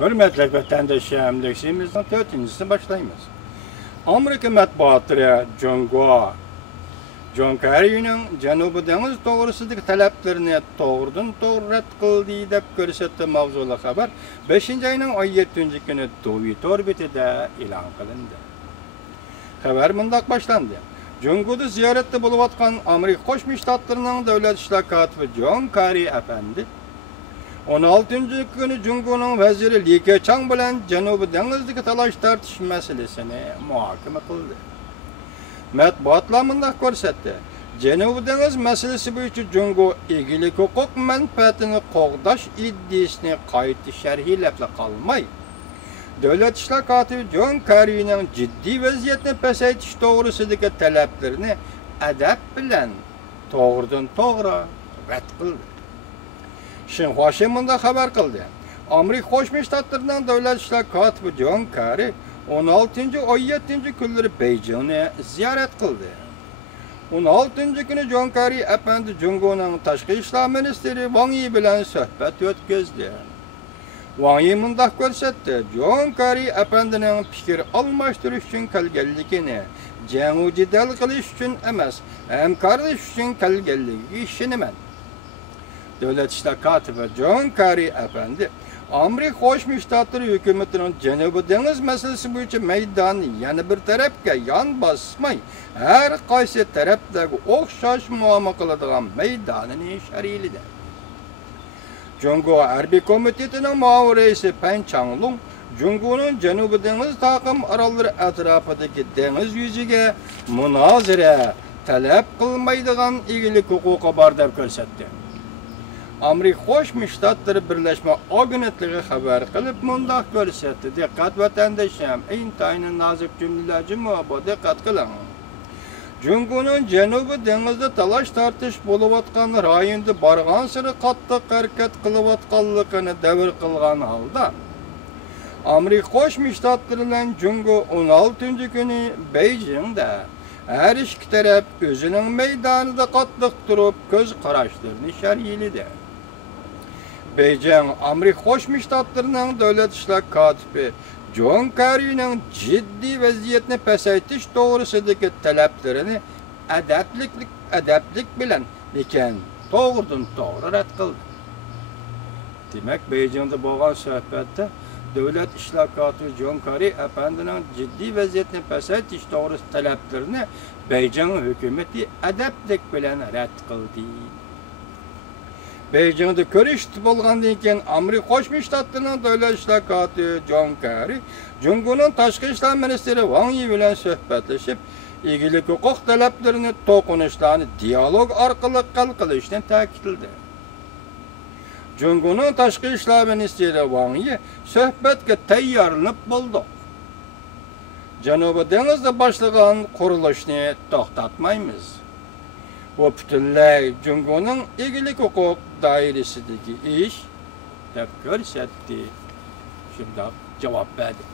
Hürmetli vatandaşlarım, dersimizin 4. başlayımız. Amerika matbuatları John Kerry'nin Janubi Deniz doğrusudaki taleplerini doğrudan doğru ret kıldığı dep görsettiği mavzulu haber 5. ayının 17. günü Twitter bitide ilan kılındı. Haber mındak başlandı. Jungo'da ziyarette buluvatkan Amerika Koşmuş Ştatlarının devlet işler katibi John Kerry efendi 16. günü Jungo'nun veziri Li Keqiang bilen Janubi Deniz'deki talaş tartış meselesini muhakeme kıldı. Matbuatlar mındak görsetti. Janubi Deniz meselesi boyunca Jungo ilgili hukuk menfaatini qoğdaş iddiasini qayta şerhileple kalmay. Devlet işler katibi John Kerry'nin ciddi vaziyetini pesaytiş doğrusudaki taleplerini edep bilen doğrudan doğru ret kıldı. Xinhua Xinhua haber kıldı. Amerika Koşmuş Ştatlarının devlet işler katibi John Kerry 16. 17. günleri Beijing'ni ziyaret kıldı. 16. günü John Kerry efendi Jungo'nun Taşkı İşler Ministeri Wang Yi bilen söhbet ötküzdü. Wang Yi mındak görsetti. John Kerry efendinin fikir almashtırış için kelgelligini, jangu jidal qilish için emas, hamkorlik için kelgelligiga ishonaman. Devlet işler katibi John Kerry efendi Amerika Koşmuş Ştatları hükümetinin Janubi Deniz meselesi boyunca meydanı yana bir tarafga yan basmay, her qaysi tarafdagi o'xshash muamele qiladigan meydanını şerhiledi. Jungo Harbiy Komitetining muavin reisi Pan Changlong, Jungo'nun Janubi Deniz takım aralları etrafındaki deniz yüzüge münazara talep kılmaydigan igilik hukuku bar deb ko'rsatdi. Amerika Koşmuş Ştatları Birleşme Agentliği haber kılıp mundaq görsetdi. Dikkat vatandaşlarım, intayın nazik cümleler cümle dikkat kılın. Jungo'nun Janubi Deniz'de talaş tartış buluvatkan rayonda bargan sıra qattiq hareket kılıvatkanlıqını devir kılgan halda Amerika Koşmuş Ştatları bilen Jungo 16. günü Beijing'de her iki taraf özünün meydanında qattiq durup göz qaraşlarını şerhiledi. Beijing, Amerika Koşmuş Ştatlarının devlet işler katibi John Kerry'nin ciddi vaziyetini pesaytiş doğrusudaki taleplerini edeplik bilen iken doğrudan doğru ret kıldı. Demek Beijing'de boğan söhbette devlet işler katibi John Kerry efendinin ciddi vaziyetini pesaytiş doğrusu taleplerini Beijing hükümeti edeplik bilen ret kıldı. Beijing'de görüştü bolgandan keyin Amerika Koşmuş Ştatlarının devlet işler katibi John Kerry, Jungo'nun Taşkı İşler Ministeri Wang Yi bilen söhbetleşip, ilgili hukuk taleplerini toqunuşlarını diyalog arqılı hal qilishni ta'kidladi. Jungo'nun Taşkı İşler Ministeri Wang Yi söhbetga tayyorlanib bo'ldi. Janubi Deniz'de başlagan qurilishni to'xtatmaymiz. Bu bütünlüğü Jungo'nun ilgili hukuk dairesideki iş deb ko'rsatdi. Shundoq javob berdi.